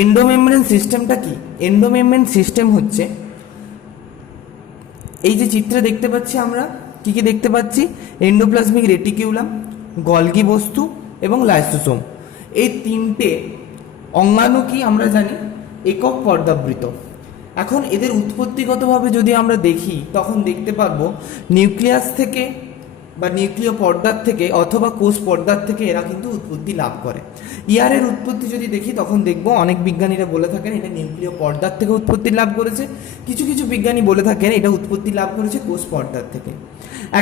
Endomembrane সিস্টেমটা কি? Endomembrane system হচ্ছে এই যে চিত্রে দেখতে পাচ্ছি আমরা কি কি দেখতে পাচ্ছি, এন্ডোপ্লাজমিক রেটিকিউলাম, গলগি বস্তু এবং লাইসোসোম। এই তিনটে অঙ্গাণু কি আমরা জানি একক পর্দাবৃত। এখন এদের উৎপত্তিগতভাবে যদি আমরা দেখি তখন দেখতে পারবো নিউক্লিয়াস থেকে বা নিউক্লিয় পর্দার থেকে অথবা কোষ পর্দার থেকে এরা কিন্তু উৎপত্তি লাভ করে। ইয়ারের উৎপত্তি যদি দেখি তখন দেখবো অনেক বিজ্ঞানীরা বলে থাকেন এটা নিউক্লিয় পর্দার থেকে উৎপত্তি লাভ করেছে, কিছু কিছু বিজ্ঞানী বলে থাকেন এটা উৎপত্তি লাভ করেছে কোষ পর্দার থেকে।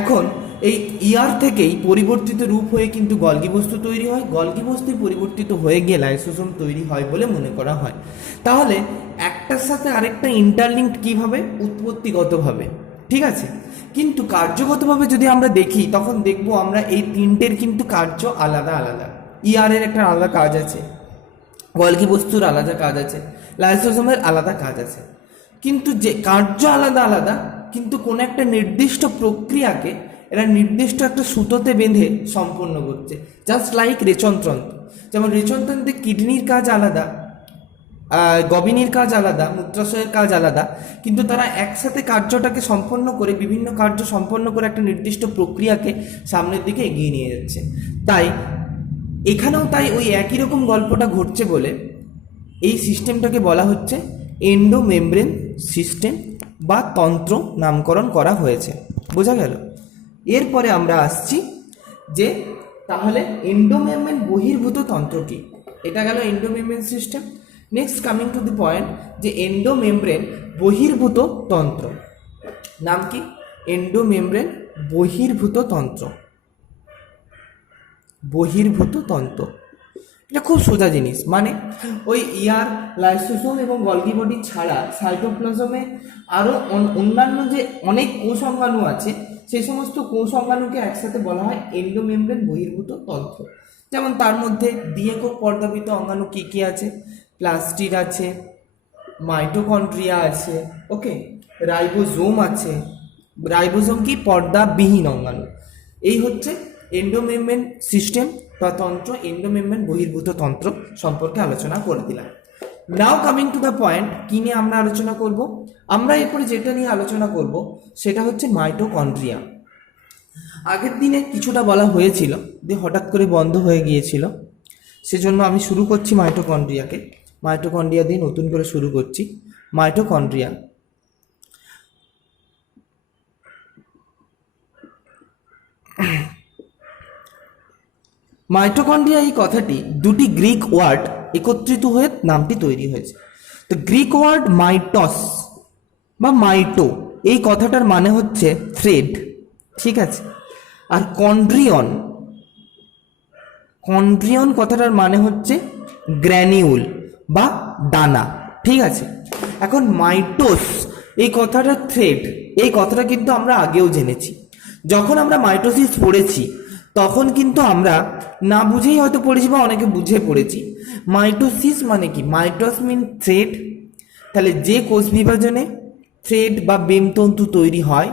এখন এই ইয়ার থেকেই পরিবর্তিত রূপ হয়ে কিন্তু গলগি বস্তু তৈরি হয়, গলগি বস্তু পরিবর্তিত হয়ে গিয়ে লাইসোসোম তৈরি হয় বলে মনে করা হয়। তাহলে একটার সাথে আরেকটা ইন্টারলিঙ্কড কিভাবে? উৎপত্তিগতভাবে, ঠিক আছে। কিন্তু কার্যগতভাবে যদি আমরা দেখি তখন দেখব আমরা এই তিনটের কিন্তু কার্য আলাদা আলাদা। ইয়ারের একটা আলাদা কাজ আছে, গলগি বস্তুর আলাদা কাজ আছে, লাইসোসোমের আলাদা কাজ আছে। কিন্তু যে কার্য আলাদা আলাদা, কিন্তু কোনো একটা নির্দিষ্ট প্রক্রিয়াকে এরা নির্দিষ্ট একটা সুতোতে বেঁধে সম্পন্ন করছে, জাস্ট লাইক রেচনতন্ত্র। যেমন রেচনতন্ত্রে কিডনির কাজ আলাদা, গবিনীর কাজ আলাদা, মূত্রাশয়ের কাজ আলাদা, কিন্তু তারা একসাথে কার্যটাকে সম্পন্ন করে বিভিন্ন কার্য সম্পন্ন করে একটা নির্দিষ্ট প্রক্রিয়াকে সামনের দিকে এগিয়ে নিয়ে যাচ্ছে। তাই এখানেও তাই ওই একই রকম গল্পটা ঘটছে বলে এই সিস্টেমটাকে বলা হচ্ছে এন্ডোমেমব্রেন সিস্টেম বা তন্ত্র নামকরণ করা হয়েছে। বোঝা গেল? এরপরে আমরা আসছি যে তাহলে এন্ডোমেমব্রেন বহির্ভূত তন্ত্র কি। এটা গেল endomembrane system. Next coming to the point যে এন্ডোমেমব্রেন বহির্ভূত তন্ত্র নাম কি? এন্ডোমেমব্রেন বহির্ভূত তন্ত্র। বহির্ভূত তন্ত্র এটা খুব সোজা জিনিস, মানে ওই ইয়ার, লাইসোসোম এবং গলগি বডি ছাড়া সাইটোপ্লাজমে আরও অন্যান্য যে অনেক কোষ অঙ্গাণু আছে সেই সমস্ত কোষ অঙ্গাণুকে একসাথে বলা হয় এন্ডোমেমব্রেন বহির্ভূত তন্ত্র। যেমন তার মধ্যে দ্বিএকক পর্দাবৃত অঙ্গাণু কী কী আছে? প্লাস্টিড আছে, মাইটোকন্ড্রিয়া আছে, ওকে, রাইবোজোম আছে। রাইবোজোম কি? পর্দাবিহীন অঙ্গাণু। এই হচ্ছে এন্ডোমেমব্রেন সিস্টেম বা তন্ত্র, এন্ডোমেমব্রেন বহির্ভূত তন্ত্র সম্পর্কে আলোচনা করে দিলাম। নাও কামিং টু দ্য পয়েন্ট, কি নিয়ে আমরা আলোচনা করব? আমরা এরপরে যেটা নিয়ে আলোচনা করব সেটা হচ্ছে মাইটোকন্ড্রিয়া। আগের দিনে কিছুটা বলা হয়েছিল, দিয়ে হঠাৎ করে বন্ধ হয়ে গিয়েছিল, সেজন্য আমি শুরু করছি মাইটোকন্ড্রিয়াকে। মাইটোকন্ড্রিয়া দিয়ে নতুন করে শুরু করছি। মাইটোকন্ড্রিয়া মাইটোকন্ড্রিয়া এই কথাটি দুটি গ্রিক ওয়ার্ড একত্রিত হয়ে নামটি তৈরি হয়েছে। তো গ্রিক ওয়ার্ড মাইটস বা মাইটো, এই কথাটার মানে হচ্ছে থ্রেড, ঠিক আছে। আর কন্ড্রিয়ন, কন্ড্রিয়ন কথাটার মানে হচ্ছে গ্র্যানিউল বা দানা, ঠিক আছে। এখন মাইটোস এই কথাটা থ্রেড, এই কথাটা কিন্তু আমরা আগেও জেনেছি। যখন আমরা মাইটোসিস পড়েছি তখন কিন্তু আমরা না বুঝেই হয়তো পড়েছি বা অনেকে বুঝে পড়েছি। মাইটোসিস মানে কি? মাইটোস মিন থ্রেড। তাহলে যে কোষ বিভাজনে থ্রেড বা বেমতন্তু তৈরি হয়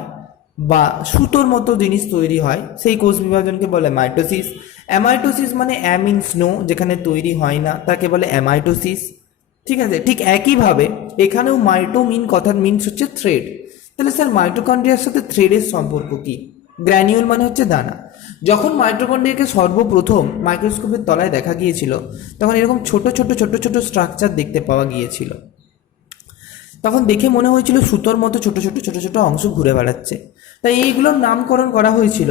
বা সুতোর মতো জিনিস তৈরি হয় সেই কোষ বিভাজনকে বলে মাইটোসিস। অ্যামাইটোসিস মানে অ্যামিন স্নো, যেখানে তৈরি হয় না তাকে বলে অ্যামাইটোসিস, ঠিক আছে। ঠিক একইভাবে এখানেও মাইটো মিন কথার মিনস হচ্ছে থ্রেড। তাহলে স্যার মাইটোকন্ড্রিয়ার সাথে থ্রেডের সম্পর্ক কি? গ্র্যানিউল মানে হচ্ছে দানা। যখন মাইটোকন্ড্রিয়াকে সর্বপ্রথম মাইক্রোস্কোপের তলায় দেখা গিয়েছিল তখন এরকম ছোট ছোট ছোট ছোট স্ট্রাকচার দেখতে পাওয়া গিয়েছিল। তখন দেখে মনে হয়েছিল সুতোর মতো ছোট ছোট ছোট ছোট অংশ ঘুরে বেড়াচ্ছে, তাই এইগুলোর নামকরণ করা হয়েছিল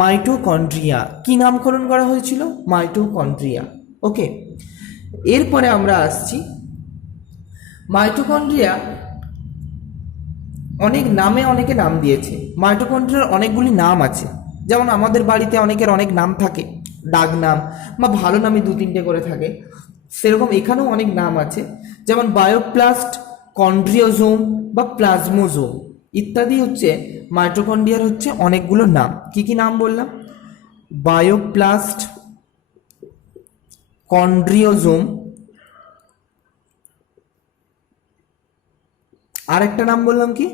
মাইটোকন্ড্রিয়া। কি নামকরণ করা হয়েছিল? মাইটোকন্ড্রিয়া, ওকে। এরপরে আমরা আসছি মাইটোকন্ড্রিয়া অনেক নামে অনেকে নাম দিয়েছে। মাইটোকন্ড্রিয়ার অনেকগুলি নাম আছে, যেমন আমাদের বাড়িতে অনেকের অনেক নাম থাকে, ডাক নাম বা ভালো নামে দু তিনটে করে থাকে, সেরকম এখানেও অনেক নাম আছে। যেমন বায়োপ্লাস্ট, কন্ড্রিওজোম বা প্লাজমোজোম ইত্যাদি হচ্ছে মাইটোকন্ড্রিয়ার হচ্ছে অনেকগুলো নাম। কি কি নাম বললাম? বায়োপ্লাস্ট, কন্ড্রিওজোম, আর একটা নাম বললাম কি?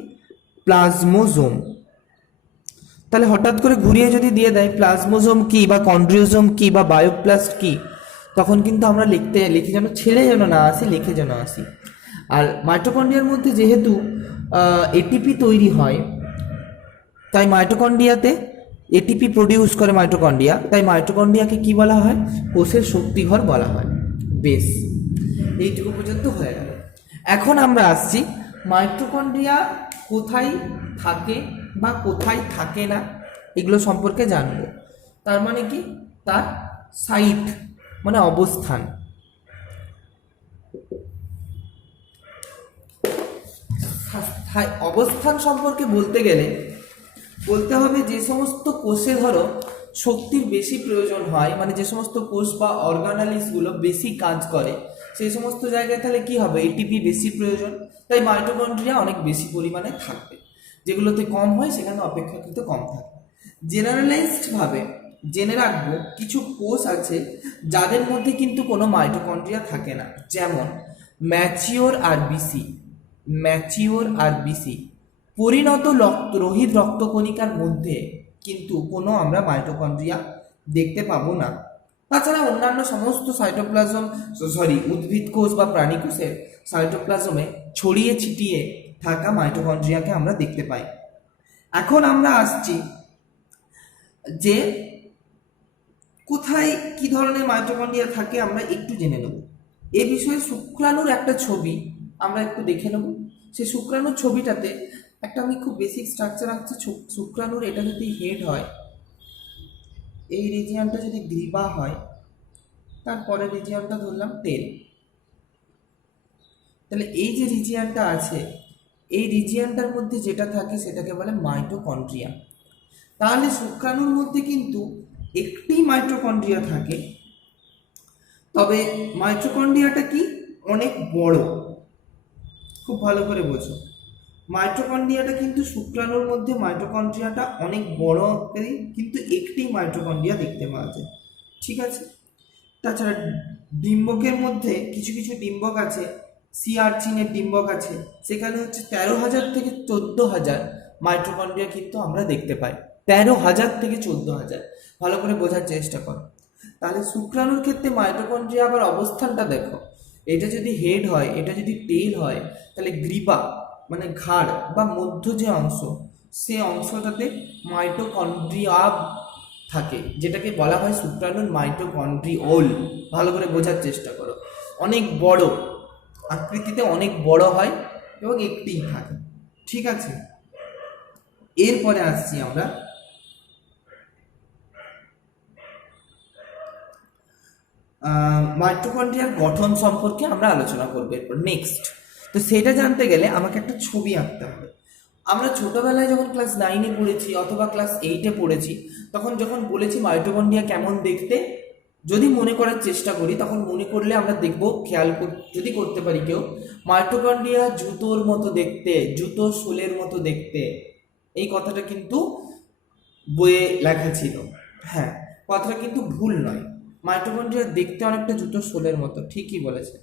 প্লাজমোজোম। তাহলে হঠাৎ করে ঘুরিয়ে যদি দিয়ে দেয় প্লাজমোজোম কি বা কন্ড্রিওজোম কি বা বায়োপ্লাস্ট কি, তখন কিন্তু আমরা লিখে যেন ছেড়ে যেন না আসি, লিখে যেন আসি। আর মাইটোকন্ড্রিয়ার মধ্যে যেহেতু এটিপি তৈরি হয়, তাই মাইটোকন্ড্রিয়াতে এটিপি প্রডিউস করে মাইটোকন্ড্রিয়া, তাই মাইটোকন্ড্রিয়াকে কি বলা হয়? কোষের শক্তিঘর বলা হয়। বেশ, এইটুকু পর্যন্ত হয়ে গেল। এখন আমরা আসছি মাইটোকন্ড্রিয়া কোথায় থাকে বা কোথায় থাকে না, এগুলো সম্পর্কে জানবো। তার মানে কি? তার সাইট মানে অবস্থান। অবস্থান সম্পর্কে বলতে গেলে বলতে হবে যে সমস্ত কোষে ধরো শক্তির বেশি প্রয়োজন হয়, মানে যে সমস্ত কোষ বা অর্গানালিসগুলো বেশি কাজ করে, সেই সমস্ত জায়গায় তাহলে কি হবে? এটিপি বেশি প্রয়োজন, তাই মাইটোকন্ড্রিয়া অনেক বেশি পরিমাণে থাকবে। যেগুলোতে কম হয় সেখানে অপেক্ষাকৃত কম থাকবে। জেনারেলাইজড ভাবে জেনে রাখবো কিছু কোষ আছে যাদের মধ্যে কিন্তু কোনো মাইটোকন্ড্রিয়া থাকে না, যেমন ম্যাচিওর আরবিসি। পরিণত রোহিত রক্তকণিকার মধ্যে কিন্তু কোনো আমরা মাইটোকন্ড্রিয়া দেখতে পাবো না। তাছাড়া অন্যান্য সমস্ত উদ্ভিদ কোষ বা প্রাণী কোষের সাইটোপ্লাজমে ছড়িয়ে ছিটিয়ে থাকা মাইটোকন্ড্রিয়াকে আমরা দেখতে পাই। এখন আমরা আসছি যে কোথায় কি ধরনের মাইটোকন্ড্রিয়া থাকে আমরা একটু জেনে নেব। এ বিষয়ে শুক্রাণুর একটা ছবি আমরা একটু দেখে নেব। সেই শুক্রাণুর ছবিটাতে একটা আমি খুব বেসিক স্ট্রাকচার আঁকছি। শুক্রাণুর এটা যদি হেড হয়, এই রিজিয়নটা যদি গ্রীবা হয়, তারপরে রিজিয়নটা ধরলাম টেল, তাহলে এই যে রিজিয়নটা আছে, এই রিজিয়নটার মধ্যে যেটা থাকে সেটাকে বলে মাইটোকন্ড্রিয়া। তাহলে শুক্রাণুর মধ্যে কিন্তু একটি মাইটোকন্ড্রিয়া থাকে, তবে মাইটোকন্ড্রিয়াটা কি অনেক বড়। খুব ভালো করে বোঝো, মাইটোকন্ড্রিয়াটা কিন্তু শুক্রাণুর মধ্যে মাইটোকন্ড্রিয়াটা অনেক বড় আকারে, কিন্তু একটি মাইটোকন্ড্রিয়া দেখতে পাওয়া যায়। ঠিক আছে। তাছাড়া ডিম্বকের মধ্যে কিছু কিছু ডিম্বক আছে, সি আর্চিনের ডিম্বক আছে, সেখানে হচ্ছে 13,000 থেকে 14,000 মাইটোকন্ড্রিয়া কিন্তু আমরা দেখতে পাই। 13,000 থেকে 14,000, ভালো করে বোঝার চেষ্টা করো। তাহলে শুক্রাণুর ক্ষেত্রে মাইটোকন্ড্রিয়া আবার অবস্থানটা দেখো, এটা যদি হেড হয়, এটা যদি টেল হয়, তাহলে গ্রীবা মানে ঘাড় বা মধ্য যে অংশ, সে অংশটাতে মাইটোকন্ড্রিয়া থাকে, যেটাকে বলা হয় শুক্রাণুর মাইটোকন্ড্রিওল। ভালো করে বোঝার চেষ্টা করো, অনেক বড় আকৃতিতে, অনেক বড় হয় এবং একটিই থাকে। ঠিক আছে। এরপরে আসছি আমরা মাইটোকন্ড্রিয়ার গঠন সম্পর্কে আমরা আলোচনা করবো এরপর নেক্সট। তো সেটা জানতে গেলে আমাকে একটা ছবি আঁকতে হবে। আমরা ছোটবেলায় যখন ক্লাস 9-এ পড়েছি অথবা ক্লাস 8-এ পড়েছি, তখন যখন বলেছি মাইটোকন্ড্রিয়া কেমন দেখতে, যদি মনে করার চেষ্টা করি, তখন মনে করলে আমরা দেখব, খেয়াল যদি করতে পারি কেউ, মাইটোকন্ড্রিয়া জুতোর মতো দেখতে, জুতো সোলের মতো দেখতে। এই কথাটা কিন্তু বইয়ে লেখা ছিল। হ্যাঁ, কথাটা কিন্তু ভুল নয়। মাইটোকন্ড্রিয়া দেখতে অনেকটা জুতোর সোলের মতো, ঠিকই বলেছে,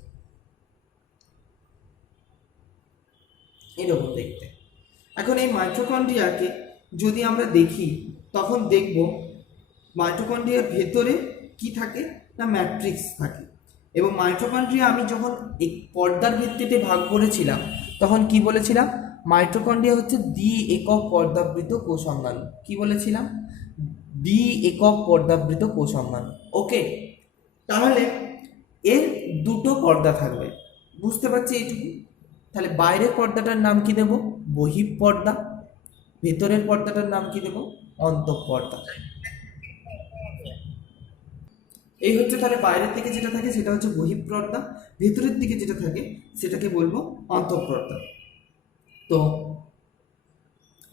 এরকম দেখতে। এখন এই মাইটোকন্ড্রিয়াকে যদি আমরা দেখি, তখন দেখব মাইটোকন্ড্রিয়ার ভেতরে কি থাকে না ম্যাট্রিক্স থাকে। এবং মাইটোকন্ড্রিয়া আমি যখন এই পর্দার ভিত্তিতে ভাগ করেছিলাম, তখন কি বলেছিলাম? মাইটোকন্ড্রিয়া হচ্ছে দ্বি একক পর্দাবৃত কোষাঙ্গাণু। কি বলেছিলাম? দ্বি একক পর্দাবৃত কোষাঙ্গাণু। ওকে, তাহলে এর দুটো পর্দা থাকবে, বুঝতে পারছি এইটুকু। তাহলে বাইরের পর্দাটার নাম কি দেব? বহিঃপর্দা। ভেতরের পর্দাটার নাম কি দেব? অন্তঃপর্দা। এই হচ্ছে তাহলে বাইরের দিকে যেটা থাকে সেটা হচ্ছে বহিঃপর্দা, ভেতরের দিকে যেটা থাকে সেটাকে বলবো অন্তঃপর্দা। তো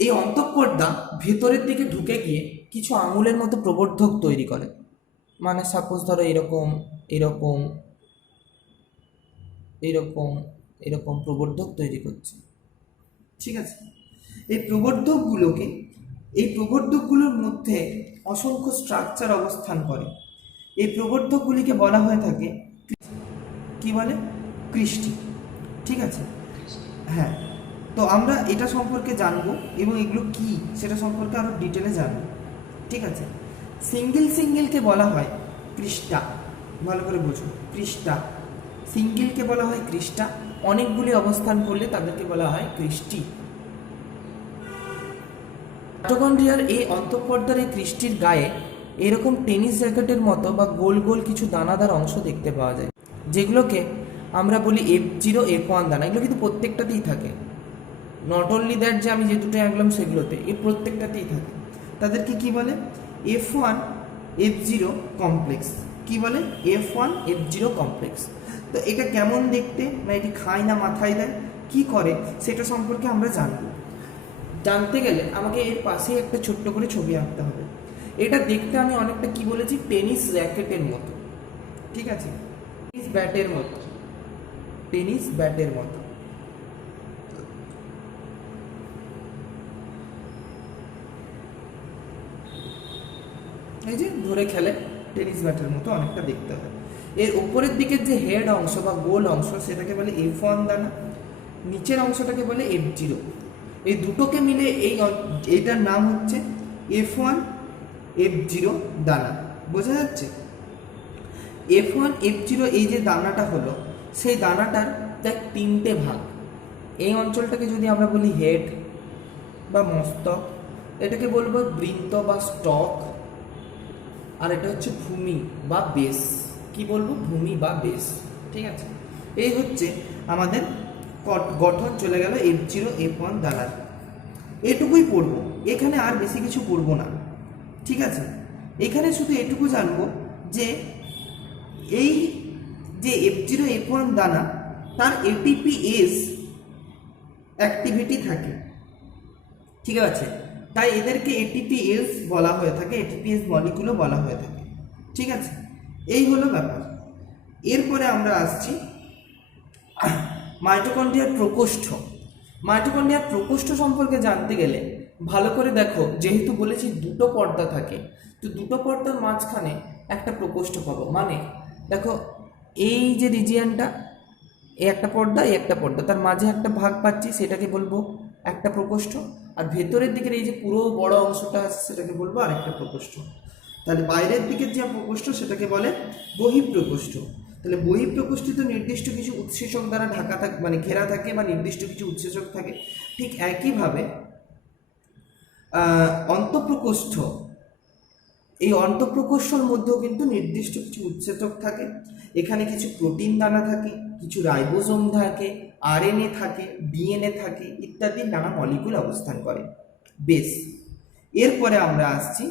এই অন্তঃপর্দা ভেতরের দিকে ঢুকে গিয়ে কিছু আঙুলের মতো প্রবর্ধক তৈরি করে। মানে সাপোজ ধরো এরকম এরকম এরকম এরকম প্রবর্ধক তৈরি করছে। ঠিক আছে। এই প্রবর্ধকগুলোর মধ্যে অসংখ্য স্ট্রাকচার অবস্থান করে। এই প্রবর্ধকগুলিকে বলা হয়ে থাকে কি বলে? কৃষ্টি। ঠিক আছে। হ্যাঁ, তো আমরা এটা সম্পর্কে জানবো এবং এগুলো কি সেটা সম্পর্কে আরো ডিটেলে জানবো। ঠিক আছে। সিঙ্গেলকে বলা হয় ক্রিস্টা। ভালো করে বোঝো। ক্রিস্টা, সিঙ্গেলকে বলা হয় ক্রিস্টা, অনেকগুলি অবস্থান করলে তাদেরকে বলা হয় ক্রিস্টি। মাইটোকন্ড্রিয়ার এই অন্তঃপর্দার এই ক্রিস্টির গায়ে এরকম টেনিস র্যাকেটের মতো বা গোল গোল কিছু দানাদার অংশ দেখতে পাওয়া যায়, যেগুলোকে আমরা বলি F0 F1 দানা। এগুলো কিন্তু প্রত্যেকটাতেই থাকে, নট অনলি দ্যাট যে আমি যে দুটো আঁকলাম সেগুলোতে, এই প্রত্যেকটাতেই থাকে। তাদেরকে কি বলে? F1 F0 complex. কি বলে? F1 F0 complex. তো এটা কেমন দেখতে, না এটি খায় না মাথায় দেয়, কি করে, সেটা সম্পর্কে আমরা জানবো। জানতে গেলে আমাকে এর পাশেই একটা ছোট্ট করে ছবি আঁকতে হবে। এটা দেখতে আমি অনেকটা কি বলেছি, টেনিস র্যাকেটের মতো, ঠিক আছে, টেনিস ব্যাটের মতো, টেনিস ব্যাটের মতো। এই যে ধরে খেলে টেনিস ব্যাটের মতো অনেকটা দেখতে হয়। এর উপরের দিকের যে হেড অংশ বা গোল অংশ সেটাকে বলে F1 দানা, নিচের অংশটাকে বলে F0। এই দুটোকে মিলে এইটার নাম হচ্ছে F1 F0 দানা। বোঝা যাচ্ছে? F1 F0 এই যে দানাটা হলো, সেই দানাটার দেখ তিনটে ভাগ। এই অঞ্চলটাকে যদি আমরা বলি হেড বা মস্তক, এটাকে বলবো বৃন্ত বা স্টক, আর এটা হচ্ছে ভূমি বা বেস। কি বলবো? ভূমি বা বেস, ঠিক আছে। এই হচ্ছে আমাদের গঠন। চলে গেল F0 F1 দানার। এটুকুই পড়বো, এখানে আর বেশি কিছু পড়বো না, ঠিক আছে। এখানে শুধু এটুকু জানবো যে এই যে F0 F1 দানা, তার ATPase অ্যাক্টিভিটি থাকে, ঠিক আছে। তাই এদেরকে ATPase বলা হয়ে থাকে, ATPase মলিকুলও বলা হয়ে থাকে, ঠিক আছে। এই হলো ব্যাপার। এরপরে আমরা আসছি মাইটোকন্ড্রিয়ার প্রকোষ্ঠ। মাইটোকন্ড্রিয়ার প্রকোষ্ঠ সম্পর্কে জানতে গেলে ভালো করে দেখো, যেহেতু বলেছি দুটো পর্দা থাকে, তো দুটো পর্দার মাঝখানে একটা প্রকোষ্ঠ পাবো। মানে দেখো, এই যে রিজিয়ানটা, এই একটা পর্দা, এই একটা পর্দা, তার মাঝে একটা ভাগ পাচ্ছি, সেটাকে বলবো একটা প্রকোষ্ঠ। আর ভেতরের দিকের এই যে পুরো বড় অংশটা আছে সেটাকে বলবো আরেকটা প্রকোষ্ঠ। তাহলে বাইরের দিকের যে প্রকোষ্ঠ সেটাকে বলে বহিঃপ্রকোষ্ঠ। তাহলে বহিঃপ্রকোষ্ঠিত নির্দিষ্ট কিছু উৎসেচক দ্বারা ঢাকা থাকে, মানে ঘেরা থাকে, বা নির্দিষ্ট কিছু উৎসেচক থাকে। ঠিক একইভাবে অন্তঃপ্রকোষ্ঠ, এই অন্তঃপ্রকোষ্ঠর মধ্যেও কিন্তু নির্দিষ্ট কিছু উৎসেচক থাকে। এখানে কিছু প্রোটিন দানা থাকে, কিছু রাইবোসোম থাকে, RNA থাকে, DNA থাকে, ইত্যাদি নানা মলিকুল অবস্থান করে। বেশ, এরপরে আমরা আসছি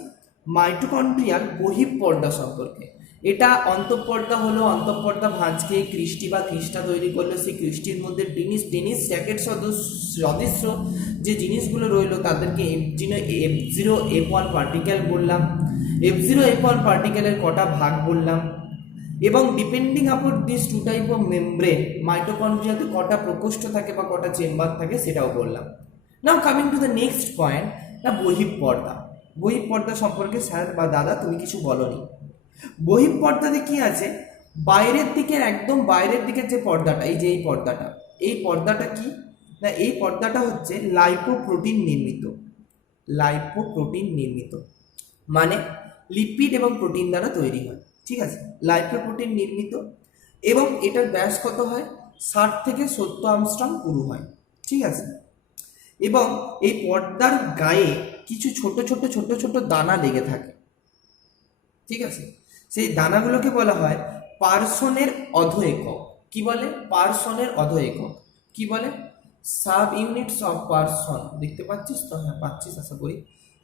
মাইটোকন্ড্রিয়াল বহিঃপর্দা সম্পর্কে। এটা অন্তঃপর্দা হলো, অন্তঃপর্দা ভাঁজকে ক্রিস্টি বা ক্রিস্টা তৈরি করলো। সেই ক্রিস্টির মধ্যে টেনিস র্যাকেট সদৃশ্য যে জিনিসগুলো রইলো তাদেরকে F0 F1 পার্টিকেল বললাম। F0 F1 পার্টিকেলের কটা ভাগ বললাম, এবং depending upon this to type of membrane, মাইটোকন্ড্রিয়াতে কটা প্রকোষ্ঠ থাকে বা কটা চেম্বার থাকে সেটাও বললাম। Now coming to the next point, না বহিঃপর্দা। বহিঃপর্দা সম্পর্কে স্যার বা দাদা তুমি কিছু বলনি। বহিঃপর্দাতে কি আছে? বাইরের দিকের, একদম বাইরের দিকের যে পর্দাটা, এই যে এই পর্দাটা, এই পর্দাটা কি না, এই পর্দাটা হচ্ছে লাইপোপ্রোটিন নির্মিত। লাইপোপ্রোটিন নির্মিত মানে লিপিড এবং প্রোটিন দ্বারা তৈরি হয়, ঠিক আছে। লাইপোপ্রোটিন নির্মিত, এবং এটার ব্যাস কত হয়? 60 থেকে 70 অ্যাংস্ট্রম পুরু হয়, ঠিক আছে। এবং এই পর্দার গায়ে কিছু ছোট ছোট ছোট ছোট দানা লেগে থাকে, ঠিক আছে। সেই দানাগুলোকে বলা হয় পার্সনের অধ একক। কি বলে? পার্সনের অধ একক। কি বলে? Sub units of person. দেখতে পাচ্ছিস তো? হ্যাঁ পাচ্ছিস আশা করি।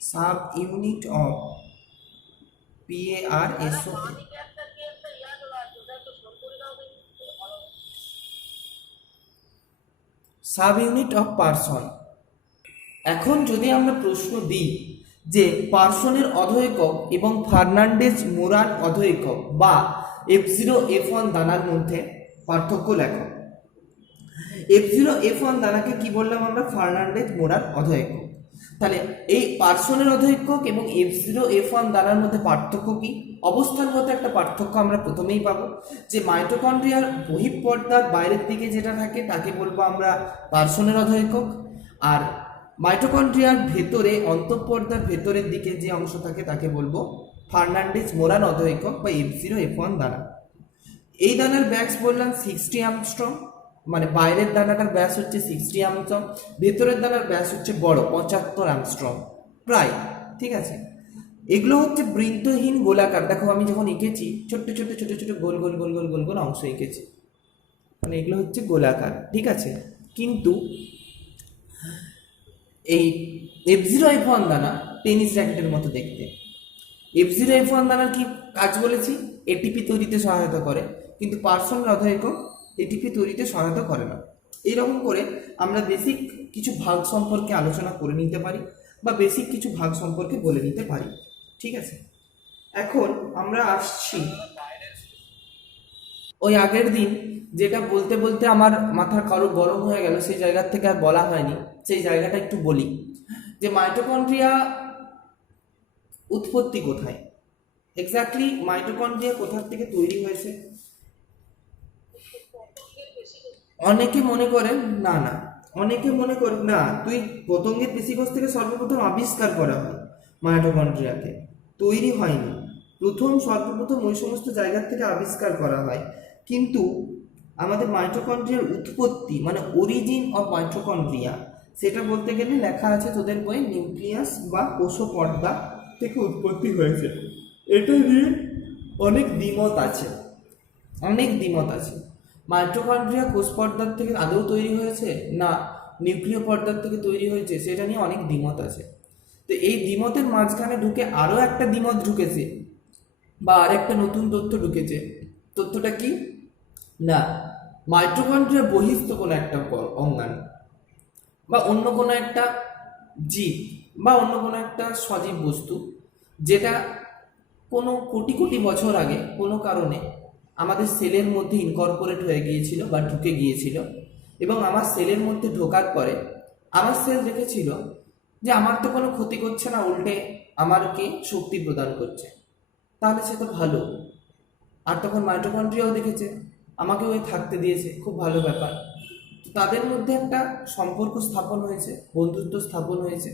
Sub unit of PARSO, sub unit of person. এখন যদি আমরা প্রশ্ন দিই যে পার্সনের অধ একক এবং ফার্নান্ডেজ মোরান অধ একক বা F0 F1 দানার মধ্যে পার্থক্য লেখো। F0 F1 দানাকে কি বললাম আমরা? ফার্নান্ডেজ মোরান অধ একক। তাহলে এই পার্সনের অধ একক এবং F0 F1 দানার মধ্যে পার্থক্য কি? অবস্থানগত একটা পার্থক্য আমরা প্রথমেই পাবো, যে মাইটোকন্ড্রিয়ার বহিঃপর্দার বাইরের দিকে যেটা থাকে তাকে বলবো আমরা পার্সনের অধ একক, আর মাইটোকন্ড্রিয়ার ভেতরে, অন্তঃপর্দার ভেতরের দিকে যে অংশ থাকে তাকে বলবো ফার্নান্ডেজ মোরান অধ একক বা F0 F1 দানা। এই দানার ব্যাস বললাম 60 অ্যাংস্ট্রম, মানে বাইরের দানাটার ব্যাস হচ্ছে 60 অ্যাংস্ট্রম, ভেতরের দানার ব্যাস হচ্ছে বড় 75 অ্যাংস্ট্রম প্রায়, ঠিক আছে। এগুলো হচ্ছে বৃন্তহীন গোলাকার। দেখো আমি যখন এঁকেছি ছোট্ট ছোট্ট ছোট ছোট গোল গোল গোল গোল গোল গোল অংশ এঁকেছি, মানে এগুলো হচ্ছে গোলাকার, ঠিক আছে। কিন্তু এই F0F1 দানা টেনিস র্যাকেটের মতো দেখতে। F0F1 দানার কি কাজ বলেছি? এটিপি তৈরিতে সহায়তা করে, কিন্তু পার্সন রোধক এটিপি তৈরিতে সহায়তা করে না। এইরকম করে আমরা বেসিক কিছু ভাগ সম্পর্কে আলোচনা করে নিতে পারি, বা বেসিক কিছু ভাগ সম্পর্কে বলে নিতে পারি, ঠিক আছে। এখন আমরা আসছি ওই আগের দিন যেটা বলতে বলতে আমার মাথার কারো গরম হয়ে গেল, সেই জায়গার থেকে আর বলা হয়নি, সেই জায়গাটা একটু বলি। যে মাইটোকন্ড্রিয়া উৎপত্তি কোথায়, এক্স্যাক্টলি মাইটোকন্ড্রিয়া কোথা থেকে তৈরি হয়েছে? অনেকে মনে করেন না না, অনেকে মনে করেন না, তুই পতঙ্গের পেশিকোষ থেকে সর্বপ্রথম আবিষ্কার করা হয় মাইটোকন্ড্রিয়াকে, তৈরি হয়নি। সর্বপ্রথম ওই সমস্ত জায়গার থেকে আবিষ্কার করা হয়। কিন্তু আমাদের মাইটোকন্ড্রিয়ার উৎপত্তি, মানে অরিজিন অফ মাইটোকন্ড্রিয়া, সেটা বলতে গেলে লেখা আছে তোদের বই, নিউক্লিয়াস বা কোষপর্দা থেকে উৎপত্তি হয়েছে। এটা নিয়ে অনেক দ্বিমত আছে, অনেক দ্বিমত আছে। মাইটোকন্ড্রিয়া কোষ পর্দার থেকে আদৌ তৈরি হয়েছে না নিউক্লিয় পর্দার থেকে তৈরি হয়েছে, সেটা নিয়ে অনেক দ্বিমত আছে। তো এই দ্বিমতের মাঝখানে ঢুকে আরও একটা দ্বিমত ঢুকেছে, বা আরেকটা নতুন তথ্য ঢুকেছে। তথ্যটা কি না, মাইটোকন্ড্রিয়া বহিস্থ কোনো একটা অঙ্গাণু, বা অন্য কোনো একটা জীব, বা অন্য কোনো একটা সজীব বস্তু, যেটা কোনো কোটি কোটি বছর আগে কোনো কারণে আমাদের সেলের মধ্যে ইনকর্পোরেট হয়ে গিয়েছিল বা ঢুকে গিয়েছিল, এবং আমার সেলের মধ্যে ঢোকার পরে আমার সেল দেখেছিল যে আমার তো কোনো ক্ষতি করছে না, উল্টে আমাকে শক্তি প্রদান করছে, তাহলে সে তো ভালো। আর তখন মাইটোকন্ড্রিয়াও দেখেছে আমাকে ওই থাকতে দিয়েছে, খুব ভালো ব্যাপার। তো তাদের মধ্যে একটা সম্পর্ক স্থাপন হয়েছে, বন্ধুত্ব স্থাপন হয়েছে।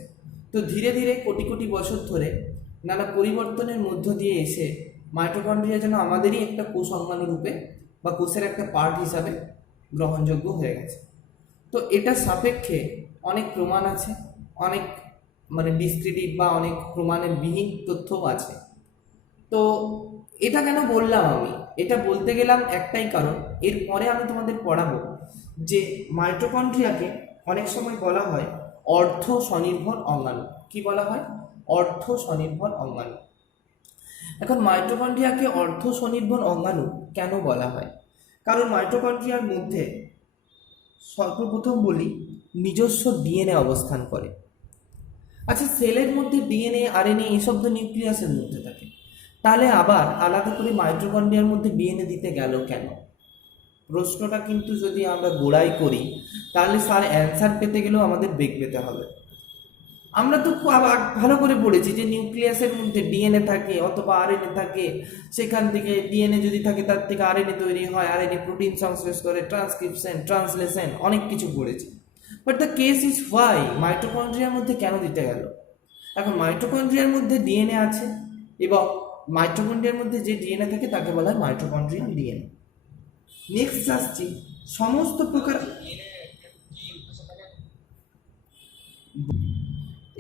তো ধীরে ধীরে কোটি কোটি বছর ধরে নানা পরিবর্তনের মধ্য দিয়ে এসে মাইটোকন্ড্রিয়া যেন আমাদেরই একটা কোষ অঙ্গাণু রূপে বা কোষের একটা পার্ট হিসাবে গ্রহণযোগ্য হয়ে গেছে। তো এটা সাপেক্ষে অনেক প্রমাণ আছে, অনেক মানে ডিসক্রিটিভ বা অনেক প্রমাণের বিহীন তথ্যও আছে। তো এটা কেন বললাম আমি, এটা বলতে গেলাম একটাই কারণ, এরপরে আমি তোমাদের পড়াবো যে মাইটোকন্ড্রিয়াকে অনেক সময় বলা হয় অর্ধ স্বনির্ভর অঙ্গাণু। কি বলা হয়? অর্ধ স্বনির্ভর অঙ্গাণু। এখন মাইটোকন্ড্রিয়াকে অর্ধ স্বনির্ভর অঙ্গাণু কেন বলা হয়? কারণ মাইটোকন্ড্রিয়ার মধ্যে সর্বপ্রথম বলি নিজস্ব ডিএনএ অবস্থান করে। আচ্ছা, সেলের মধ্যে ডিএনএ আরএনএ এসব তো নিউক্লিয়াসের মধ্যে থাকে, তাহলে আবার আলাদা করে মাইটোকন্ড্রিয়ার মধ্যে ডিএনএ দিতে গেল কেন? প্রশ্নটা কিন্তু যদি আমরা গোড়াই করি, তাহলে স্যার অ্যান্সার পেতে গেলেও আমাদের বেগ পেতে হবে। আমরা তো ভালো করে পড়েছি যে নিউক্লিয়াসের মধ্যে ডিএনএ থাকে অথবা আরএনএ থাকে, সেখান থেকে ডিএনএ যদি থাকে তার থেকে আরএনএ তৈরি হয়, আরএনএ প্রোটিন সংশ্লেষ করে, ট্রান্সক্রিপশন, ট্রান্সলেশন, অনেক কিছু পড়েছি। But the case is why মাইটোকন্ড্রিয়ার মধ্যে কেন দিতে গেল? এখন মাইটোকন্ড্রিয়ার মধ্যে ডিএনএ আছে, এবং মাইটোকন্ড্রিয়ার মধ্যে যে ডিএনএ থাকে তাকে বলা হয় মাইটোকন্ড্রিয়াল ডিএনএ। নেক্সট আসছি সমস্ত প্রকার।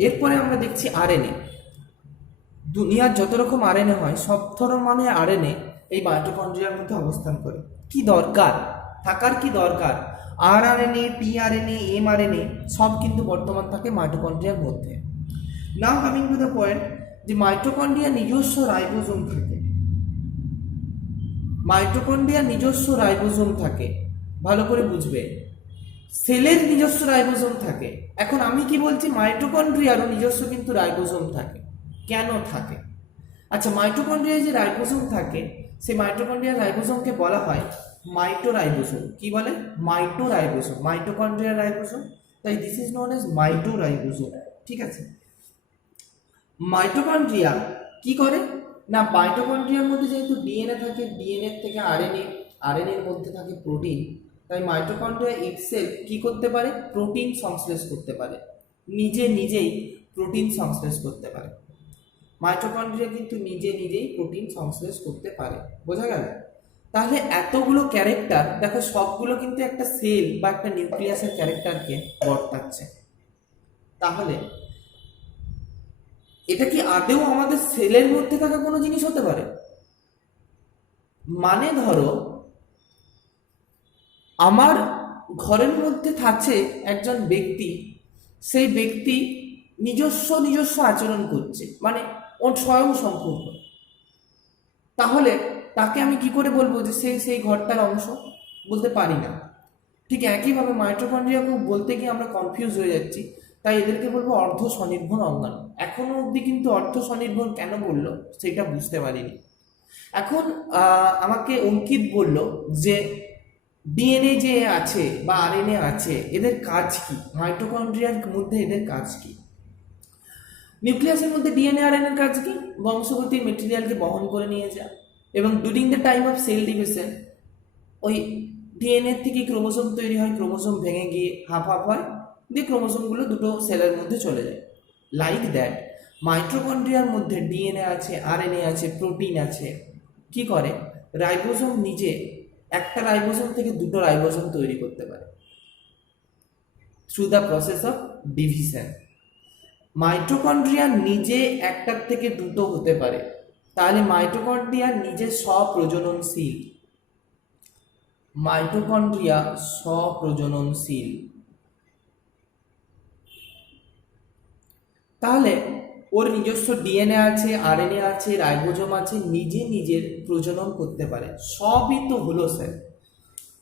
এরপরে আমরা দেখছি আরএনএ। দুনিয়ার যত রকম আরএনএ হয় সব ধরনের আরএনএ এই মাইটোকন্ড্রিয়ার মধ্যে অবস্থান করে। কি দরকার থাকার, কি দরকার? আরআরএনএ, টিআরএনএ, এমআরএনএ সব কিন্তু বর্তমান থাকে মাইটোকন্ড্রিয়ার মধ্যে। নাও কামিং টু দ্য পয়েন্ট, যে মাইটোকন্ড্রিয়া নিজস্ব রাইবোজোম থাকে। মাইটোকন্ড্রিয়া নিজস্ব রাইবোজোম থাকে, ভালো করে বুঝবে। সেলের নিজস্ব রাইবোজোম থাকে। এখন আমি কি বলছি, মাইটোকন্ড্রিয়ারও নিজস্ব কিন্তু রাইবোজোম থাকে। কেন থাকে? আচ্ছা, মাইটোকন্ড্রিয়ায় যে রাইবোজোম থাকে, সেই মাইটোকন্ড্রিয়ার রাইবোজোমকে বলা হয় মাইটোরাইবোজোম। কি বলে? মাইটোরাইবোজোম। মাইটোকন্ড্রিয়ার রাইবোজোম, তাই দিস ইজ নোন এজ মাইটোরাইবোজোম। ঠিক আছে। মাইটোকন্ড্রিয়া কি করে না, মাইটোকন্ড্রিয়ার মধ্যে যেহেতু ডিএনএ থাকে, ডিএনএ থেকে আরএনএ, আরএনএর মধ্যে থাকে প্রোটিন, তাই মাইটোকন্ড্রিয়া ইটসেলফ কি করতে পারে? প্রোটিন সংশ্লেষ করতে পারে, নিজে নিজেই প্রোটিন সংশ্লেষ করতে পারে। মাইটোকন্ড্রিয়া কিন্তু নিজে নিজেই প্রোটিন সংশ্লেষ করতে পারে। বোঝা গেল? তাহলে এতগুলো ক্যারেক্টার দেখো, সবগুলো কিন্তু একটা সেল বা একটা নিউক্লিয়াসের ক্যারেক্টারকে বর্তাচ্ছে। তাহলে এটা কি আদৌ আমাদের সেলের মধ্যে থাকা কোনো জিনিস হতে পারে? মানে ধরো আমার ঘরের মধ্যে থাকছে একজন ব্যক্তি, সেই ব্যক্তি নিজস্ব নিজস্ব আচরণ করছে, মানে ওর স্বয়ং সম্পূর্ণ। তাহলে তাকে আমি কি করে বলবো যে সে সেই ঘরটার অংশ? বলতে পারি না। ঠিক একইভাবে মাইটোকন্ড্রিয়াকে বলতে গিয়ে আমরা কনফিউজ হয়ে যাচ্ছি, তাই এদেরকে বলবো অর্ধ স্বনির্ভর অঙ্গাণু। এখনো অবধি কিন্তু অর্ধ স্বনির্ভর কেন বললো সেটা বুঝতে পারিনি। এখন আমাকে অঙ্কিত বলল যে ডিএনএ যে আছে বা আরএনএ আছে, এদের কাজ কি, মাইটোকন্ড্রিয়ার মধ্যে এদের কাজ কি? নিউক্লিয়াসের মধ্যে ডিএনএ আর এর কাজ কি? বংশগতির মেটেরিয়ালকে বহন করে নিয়ে যায়, এবং during the time of cell division ওই ডিএনএ থেকে ক্রোমোসোম তৈরি হয়, ক্রোমোসোম ভেঙে গিয়ে হাফ হাফ হয়, দিয়ে ক্রোমোসোমগুলো দুটো সেলের মধ্যে চলে যায়। লাইক দ্যাট মাইটোকন্ড্রিয়ার মধ্যে ডিএনএ আছে, আরএনএ আছে, প্রোটিন আছে। কি করে? রাইবোসোম নিজে একটা রাইবোসোম থেকে দুটো রাইবোসোম তৈরি করতে পারে through the process of division. Mitochondria নিজে একটার থেকে দুটো হতে পারে, তাহলে মাইটোকন্ড্রিয়া নিজে স্বপ্রজননশীল। মাইটোকন্ড্রিয়া স্বপ্রজননশীল। তাহলে ওর নিজস্ব ডিএনএ আছে, আরএনএ আছে, রাইবোজোম আছে, নিজে নিজের প্রজনন করতে পারে। সবই তো হলো স্যার।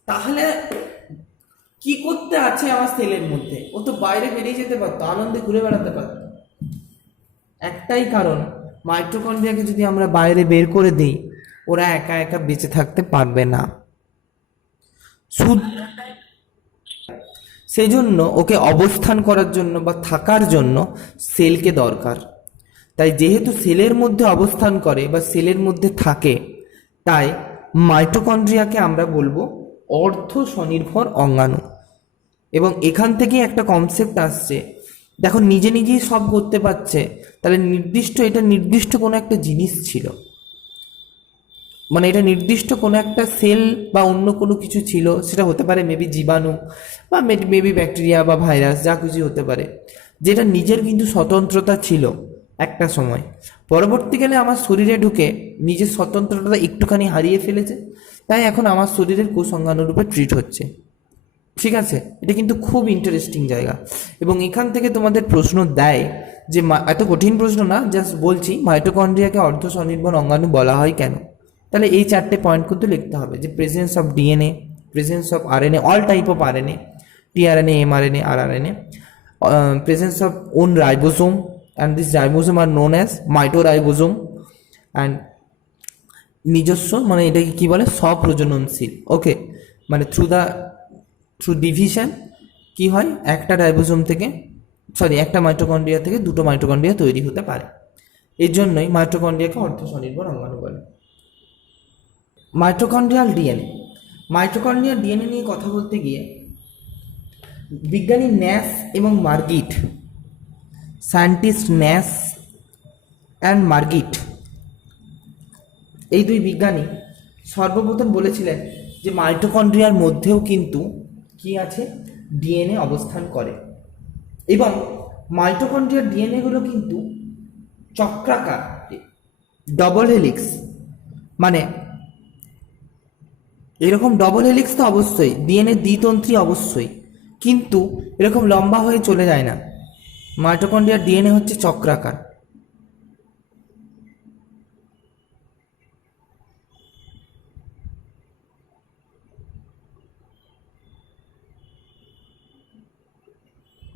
তাহলে কি করতে আছে আমার সেলের মধ্যে? ও তো বাইরে বেরিয়ে যেতে পারতো, আনন্দে ঘুরে বেড়াতে পারতো। একটাই কারণ, মাইটোকন্ড্রিয়াকে যদি আমরা বাইরে বের করে দিই, ওরা একা একা বেঁচে থাকতে পারবে না। সেই জন্য ওকে অবস্থান করার জন্য বা থাকার জন্য সেলকে দরকার। তাই যেহেতু সেলের মধ্যে অবস্থান করে বা সেলের মধ্যে থাকে, তাই মাইটোকন্ড্রিয়াকে আমরা বলবো অর্ধ স্বনির্ভর অঙ্গাণু। এবং এখান থেকে একটা কনসেপ্ট আসছে, দেখো নিজে নিজেই সব করতে পারছে, তাহলে এটা নির্দিষ্ট কোনো একটা জিনিস ছিল, মানে এটা নির্দিষ্ট কোনো একটা সেল বা অন্য কোনো কিছু ছিল। সেটা হতে পারে মেবি জীবাণু বা মেবি ব্যাকটেরিয়া বা ভাইরাস, যা কিছু হতে পারে, যেটা নিজের কিন্তু স্বতন্ত্রতা ছিল একটা সময়। পরবর্তীকালে আমার শরীরে ঢুকে নিজের স্বতন্ত্রতা একটুখানি হারিয়ে ফেলেছে, তাই এখন আমার শরীরের কোষ অঙ্গাণুরূপে ট্রিট হচ্ছে। ঠিক আছে, এটা কিন্তু খুব ইন্টারেস্টিং জায়গা। এবং এখান থেকে তোমাদের প্রশ্ন দেয় যে, এত কঠিন প্রশ্ন না, জাস্ট বলছি মাইটোকন্ড্রিয়াকে অর্ধ স্বনির্ভর অঙ্গাণু বলা হয় কেন। তাহলে এই চারটে পয়েন্ট কিন্তু লিখতে হবে, যে presence of DNA, presence of RNA, all type of RNA, tRNA, mRNA, rRNA, presence of own ribosome, and this ribosome are known as mitoribosome, and নিজস্ব, মানে এটাকে কি বলে, স্বপ্রজননশীল। ওকে, মানে থ্রু ডিভিশন কি হয়, একটা রাইবোসোম থেকে একটা মাইটোকন্ড্রিয়া থেকে দুটো মাইটোকন্ড্রিয়া তৈরি হতে পারে। এর জন্যই মাইটোকন্ড্রিয়াকে অর্ধ স্বনির্ভর অঙ্গাণু বলে। Mitochondrial DNA. মাইটোকন্ড্রিয়াল ডিএনএ নিয়ে কথা বলতে গিয়ে বিজ্ঞানী ন্যাশ এবং মার্গিট, সায়েন্টিস্ট ন্যাশ অ্যান্ড মার্গিট, এই দুই বিজ্ঞানী সর্বপ্রথম বলেছিলেন যে মাইটোকন্ড্রিয়ার মধ্যেও কিন্তু কি আছে, ডিএনএ অবস্থান করে। এবং মাইটোকন্ড্রিয়ার ডিএনএগুলো কিন্তু চক্রাকার, ডবল হেলিক্স, মানে এরকম ডবল হেলিক্স তো অবশ্যই, ডিএনএ দ্বিতন্ত্রী অবশ্যই, কিন্তু এরকম লম্বা হয়ে চলে যায় না। মাইটোকন্ড্রিয়ার ডিএনএ হচ্ছে চক্রাকার।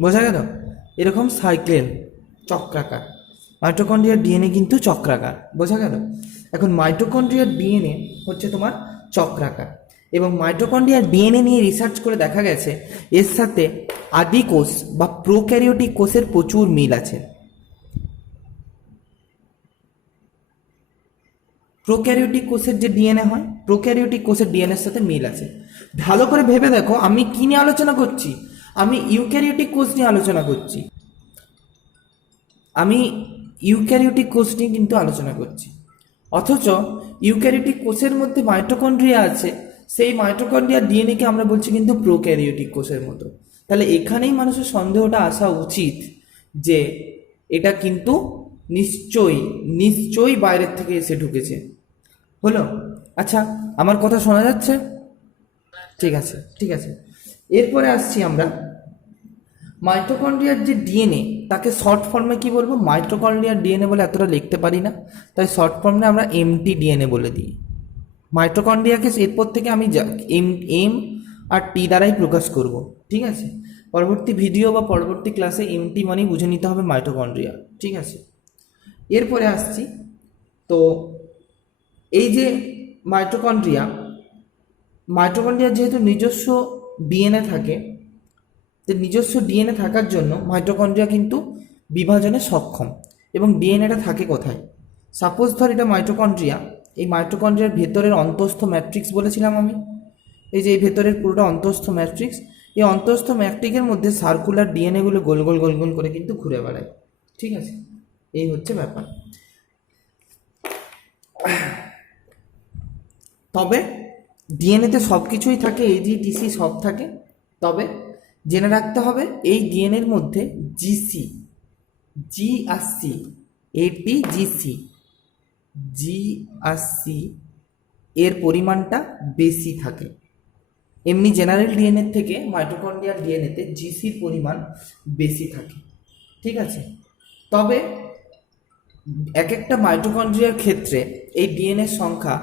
বোঝা গেল? এরকম সাইকেল চক্রাকার, মাইটোকন্ড্রিয়ার ডিএনএ কিন্তু চক্রাকার। বোঝা গেল? এখন মাইটোকন্ড্রিয়ার ডিএনএ হচ্ছে তোমার চক্রাকার, এবং মাইটোকন্ড্রিয়ার ডিএনএ নিয়ে রিসার্চ করে দেখা গেছে এর সাথে আদি কোষ বা প্রোক্যারিওটিক কোষের প্রচুর মিল আছে। প্রোক্যারিওটিক কোষের যে ডিএনএ হয়, প্রোক্যারিওটিক কোষের ডিএনএর সাথে মিল আছে। ভালো করে ভেবে দেখো আমি কি নিয়ে আলোচনা করছি। আমি ইউক্যারিওটিক কোষ নিয়ে আলোচনা করছি। আমি ইউক্যারিওটিক কোষ নিয়ে কিন্তু আলোচনা করছি। অথচ ইউক্যারিওটিক কোষের মধ্যে মাইটোকন্ড্রিয়া আছে, সেই মাইটোকন্ড্রিয়া ডিএনএকে আমরা বলছি কিন্তু প্রোক্যারিওটিক কোষের মতো। তাহলে এখানেই মানুষের সন্দেহটা আসা উচিত যে এটা কিন্তু নিশ্চয়ই নিশ্চয়ই বাইরের থেকে এসে ঢুকেছে। হলো? আচ্ছা, আমার কথা শোনা যাচ্ছে? ঠিক আছে, ঠিক আছে। এরপরে আসছি আমরা মাইটোকন্ড্রিয়ার যে ডিএনএ, তাকে শর্ট ফর্মে কি বলবো? মাইটোকন্ড্রিয়ার ডিএনএ বলে এতটা লিখতে পারি না, তাই শর্ট ফর্মে আমরা এমটি ডিএনএ বলে দিই। মাইটোকন্ড্রিয়াকে এরপর থেকে আমি এম আর টি দ্বারাই প্রকাশ করব, ঠিক আছে? পরবর্তী ভিডিও বা পরবর্তী ক্লাসে এমটি মানেই বুঝে নিতে হবে মাইটোকন্ড্রিয়া, ঠিক আছে? এরপরে আসছি, তো এই যে মাইটোকন্ড্রিয়ার যেহেতু নিজস্ব ডিএনএ থাকে, তো নিজস্ব ডিএনএ থাকার জন্য মাইটোকন্ড্রিয়া কিন্তু বিভাজনে সক্ষম। এবং ডিএনএটা থাকে কোথায়? সাপোজ ধর এটা মাইটোকন্ড্রিয়া, এই মাইটোকন্ড্রিয়ার ভেতরের অন্তঃস্থ ম্যাট্রিক্স বলেছিলাম আমি, এই যে এই ভেতরের পুরোটা অন্তঃস্থ ম্যাট্রিক্স, এই অন্তঃস্থ ম্যাট্রিক্সের মধ্যে সার্কুলার ডিএনএগুলো গোল গোল গোল গোল করে কিন্তু ঘুরে বেড়ায়, ঠিক আছে? এই হচ্ছে ব্যাপার। তবে ডিএনএতে সব কিছুই থাকে, এজিটিসি সব থাকে, তবে জেনে রাখতে হবে এই ডিএনএর মধ্যে জিসি, জি আর সি, এটি জিসি, জি আর সি এর পরিমাণটা বেশি থাকে। এমনি জেনারেল ডিএনএ থেকে মাইটোকন্ড্রিয়াল ডিএনএতে জিসির পরিমাণ বেশি থাকে, ঠিক আছে? তবে এক একটা মাইটোকন্ড্রিয়ার ক্ষেত্রে এই ডিএনএর সংখ্যা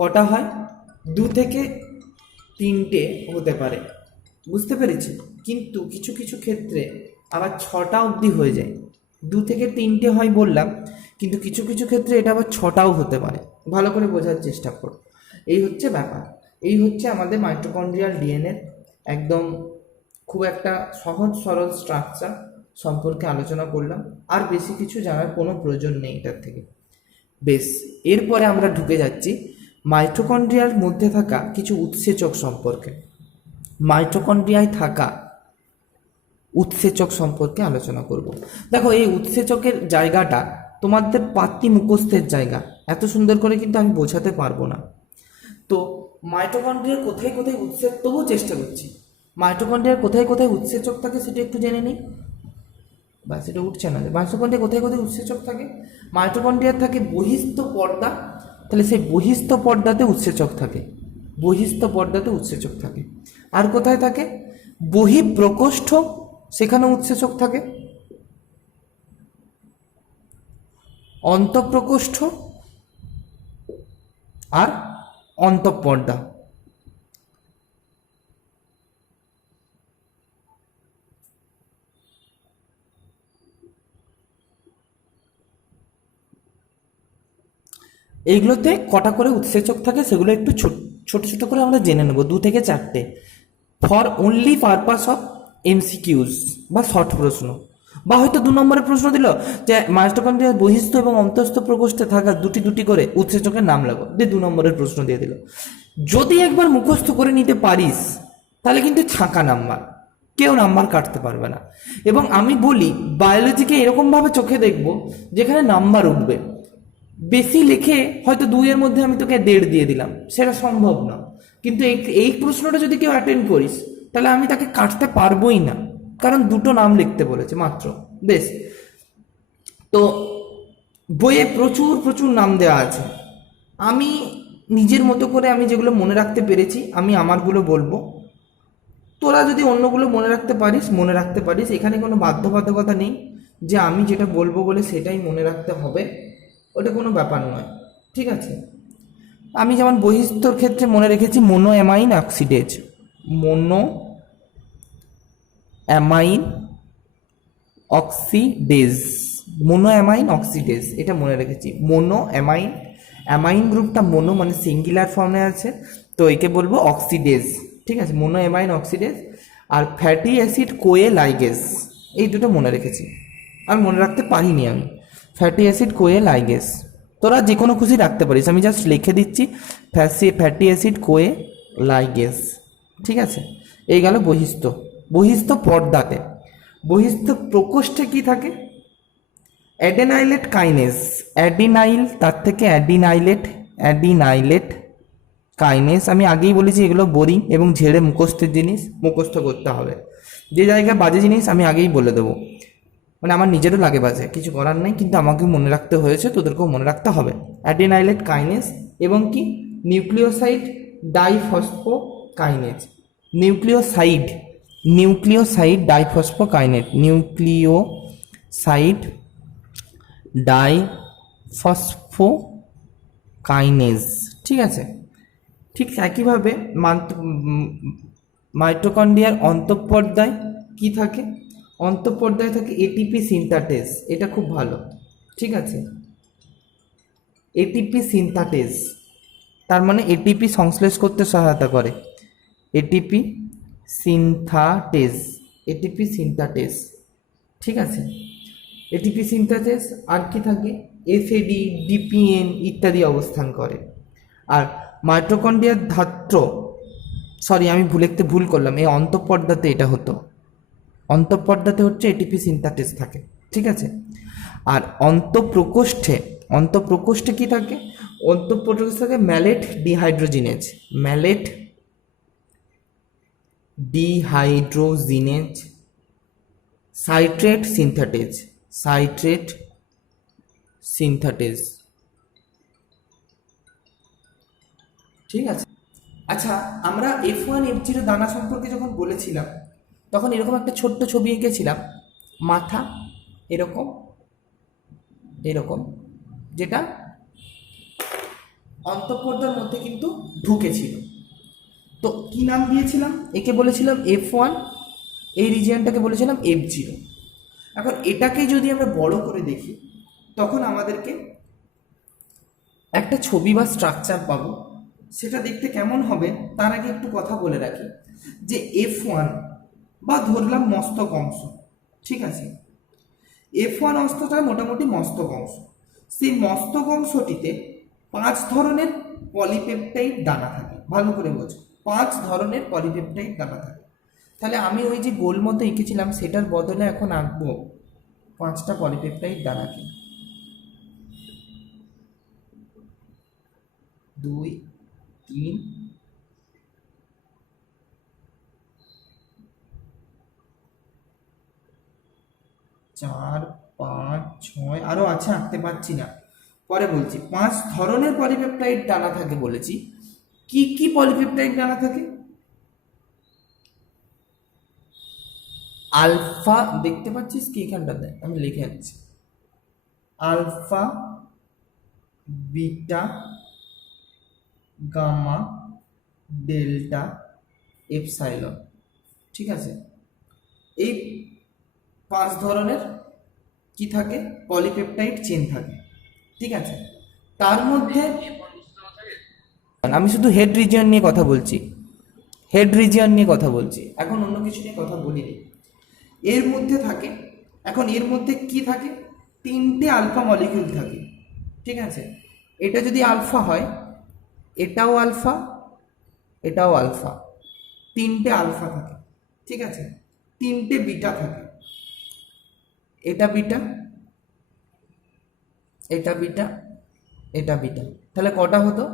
কটা হয়? 2 থেকে 3টে হতে পারে, বুঝতে পেরেছি? কিন্তু কিছু কিছু ক্ষেত্রে আবার 6টা অবধি হয়ে যায়। 2 থেকে 3টে হয় বললাম, কিন্তু কিছু কিছু ক্ষেত্রে এটা আবার 6টাও হতে পারে। ভালো করে বোঝার চেষ্টা করো। এই হচ্ছে ব্যাপার। এই হচ্ছে আমাদের মাইটোকন্ড্রিয়াল ডিএনএর একদম খুব একটা সহজ সরল স্ট্রাকচার সম্পর্কে আলোচনা করলাম। আর বেশি কিছু জানার কোনো প্রয়োজন নেই এটার থেকে। বেশ, এরপরে আমরা ঢুকে যাচ্ছি মাইটোকন্ড্রিয়ার মধ্যে থাকা কিছু উৎসেচক সম্পর্কে। মাইটোকন্ড্রিয়ায় থাকা উৎসেচক সম্পর্কে আলোচনা করব। দেখো, এই উৎসেচকের জায়গাটা তোমাদের পাতি মুখস্থের জায়গা, এত সুন্দর করে কিন্তু আমি বোঝাতে পারবো না। তো মাইটোকন্ড্রিয়ার কোথায় কোথায় উৎসেচক, তবুও চেষ্টা করছি। মাইটোকন্ড্রিয়ার কোথায় কোথায় উৎসেচক থাকে সেটা একটু জেনে নিই। বা সেটা উঠছে না। মাইটোকন্ড্রিয়া কোথায় কোথায় উৎসেচক থাকে? মাইটোকন্ড্রিয়ার থাকে বহিস্থ পর্দা, তাহলে সেই বহিস্থ পর্দাতে উৎসেচক থাকে, বহিস্থ পর্দাতে উৎসেচক থাকে। আর কোথায় থাকে? বহিঃপ্রকোষ্ঠ, সেখানে উৎসেচক থাকে। অন্তঃপ্রকোষ্ঠ আর অন্তঃপর্দা। এইগুলোতে কটা করে উৎসেচক থাকে সেগুলো একটু ছোট ছোট করে আমরা জেনে নেব, 2 থেকে 4টে, for only purpose of MCQs বা শর্ট প্রশ্ন, বা হয়তো 2 নম্বরের প্রশ্ন দিল যে মাইটোকন্ড্রিয়ার বহিস্থ এবং অন্তঃস্থ প্রকোষ্ঠে থাকা দুটি করে উৎসেচকের নাম লাগো, দিয়ে 2 নম্বরের প্রশ্ন দিয়ে দিল। যদি একবার মুখস্থ করে নিতে পারিস তাহলে কিন্তু ছাঁকা নাম্বার, কেউ নাম্বার কাটতে পারবে না। এবং আমি বলি বায়োলজিকে এরকমভাবে চোখে দেখবো যেখানে নাম্বার উঠবে। বেশি লিখে হয়তো 2-এর মধ্যে আমি তোকে 1.5 দিয়ে দিলাম, সেটা সম্ভব না। কিন্তু এই প্রশ্নটা যদি কেউ অ্যাটেন্ড করিস তাহলে আমি তাকে কাটতে পারবোই না, কারণ 2টো নাম লিখতে বলেছে মাত্র। বেশ, তো বইয়ে প্রচুর প্রচুর নাম দেওয়া আছে। আমি নিজের মতো করে আমি যেগুলো মনে রাখতে পেরেছি আমি আমারগুলো বলবো। তোরা যদি অন্যগুলো মনে রাখতে পারিস মনে রাখতে পারিস, এখানে কোনো বাধ্যবাধকতা নেই যে আমি যেটা বলবো বলে সেটাই মনে রাখতে হবে, ওটা কোনো ব্যাপার নয়, ঠিক আছে? আমি যেমন বহিস্থর ক্ষেত্রে মনে রেখেছি mono amine oxidase, mono amine oxidase, mono amine oxidase, এটা মনে রেখেছি। মোনো অ্যামাইন, অ্যামাইন গ্রুপটা মোনো মানে সিঙ্গুলার ফর্মে আছে, তো একে বলবো অক্সিডেজ, ঠিক আছে? Mono amine oxidase. আর ফ্যাটি অ্যাসিড কোয়ে লাইগেজ, এই দুটো মনে রেখেছি, আর মনে রাখতে পারিনি আমি। ফ্যাটি অ্যাসিড কোয়ে লাইগেজ তোরা যে কোনো খুশি রাখতে পারিস, আমি জাস্ট লিখে দিচ্ছি ফ্যাটি অ্যাসিড কোয়ে লাইগেজ, ঠিক আছে? এই গেল বহিস্থ। বহিস্থ পর্দাতে, বহিস্থ প্রকোষ্ঠে কি থাকে? অ্যাডেনাইলেট কাইনেজ, অ্যাডিনাইল, তার থেকে অ্যাডিনাইলেট কাইনেস। আমি আগেই বলেছি এগুলো বোরিং এবং ঝেড়ে মুখস্থের জিনিস, মুখস্থ করতে হবে। যে জায়গায় বাজে জিনিস আমি আগেই বলে দেবো, মানে আমার নিজেরও লাগে বাজে, কিছু করার নেই, কিন্তু আমাকেও মনে রাখতে হয়েছে, তোদেরকেও মনে রাখতে হবে। অ্যাডিনাইলেট কাইনেস এবং কি নিউক্লিওসাইড ডাইফসফোকাইনেজ। নিউক্লিওসাইড ডাইফসফোকাইনেট, নিউক্লিওসাইড ডাইফসফোকাইনেজ, ঠিক আছে। ঠিক একইভাবে মাইটোকন্ড্রিয়ার অন্তঃপর্দায় কি থাকে? অন্তঃপর্দায় থাকে এটিপি সিনথেটেজ, এটা খুব ভালো, ঠিক আছে। এটিপি সিনথেটেজ তার মানে এটিপি সংশ্লেষ করতে সহায়তা করে। এটিপি সিনথেটেজ, ঠিক আছে। এটিপি সিনথেটেজ আর কি থাকে? এফএডি, ডিপিএন ইত্যাদি অবস্থান করে। আর মাইটোকন্ড্রিয়ার আমি ভুল করলাম, এই অন্তঃপর্দাতে এটা হতো, অন্তঃপর্দাতে হচ্ছে এটিপি সিনথেটেজ থাকে, ঠিক আছে। আর অন্তঃপ্রকোষ্ঠে কি থাকে? অন্তঃপ্রকোষ্ঠে থাকে ম্যালেট ডিহাইড্রোজিনেজ, সাইট্রেট সিনথেটেজ, ঠিক আছে। আচ্ছা, আমরা F1 F0 দানা সম্পর্কে যখন বলেছিলাম তখন এরকম একটা ছোট্ট ছবি এঁকেছিলাম, মাথা এরকম, যেটা অন্তঃপর্দার মধ্যে কিন্তু ঢুকেছিল। তো কি নাম দিয়েছিলাম? একে বলেছিলাম F1, এই রিজিয়নটাকে বলেছিলাম F0। এখন এটাকে যদি আমরা বড় করে দেখি তখন আমাদেরকে একটা ছবি বা স্ট্রাকচার পাবো। সেটা দেখতে কেমন হবে তার আগে একটু কথা বলে রাখি যে F1 বা ধরলাম মস্তক অংশ, ঠিক আছে। F1 অংশটা মোটামুটি মস্তক অংশ। সেই মস্তক অংশটিতে 5 ধরনের পলিপেপটাইড দানা থাকে। ভালো করে বোঝো, 5 ধরনের পলিপেপটাইড দানা থাকে। তাহলে আমি ওই যে গোল মতো এঁকেছিলাম সেটার বদলে এখন আঁকবো 5টা পলিপেপটাইড দানাকে। 2, 3, 4, 5, 6, আরো আছে, আঁকতে পারছি না, পরে বলছি। 5 ধরনের পলিপেপটাইড দানা থাকে বলেছি। কি কি পলিপেপটাইড দানা থাকে? আলফা, দেখতে পাচ্ছিস কি এখানটাতে আমি লিখে যাচ্ছি, alpha, beta, gamma, delta, epsilon, ঠিক আছে। এই 5 ধরনের কি থাকে? পলিপেপটাইড চেন থাকে, ঠিক আছে। তার মধ্যে আমি শুধু হেড রিজিয়ন নিয়ে কথা বলছি, এখন অন্য কিছু নিয়ে কথা বলিনি। এর মধ্যে থাকে, এখন এর মধ্যে কি থাকে? 3টে আলফা মলিকিউল থাকে, ঠিক আছে। এটা যদি আলফা হয়, এটাও আলফা, 3টে আলফা থাকে, ঠিক আছে। 3টে বিটা থাকে, এটা বিটা, তাহলে কটা হতো?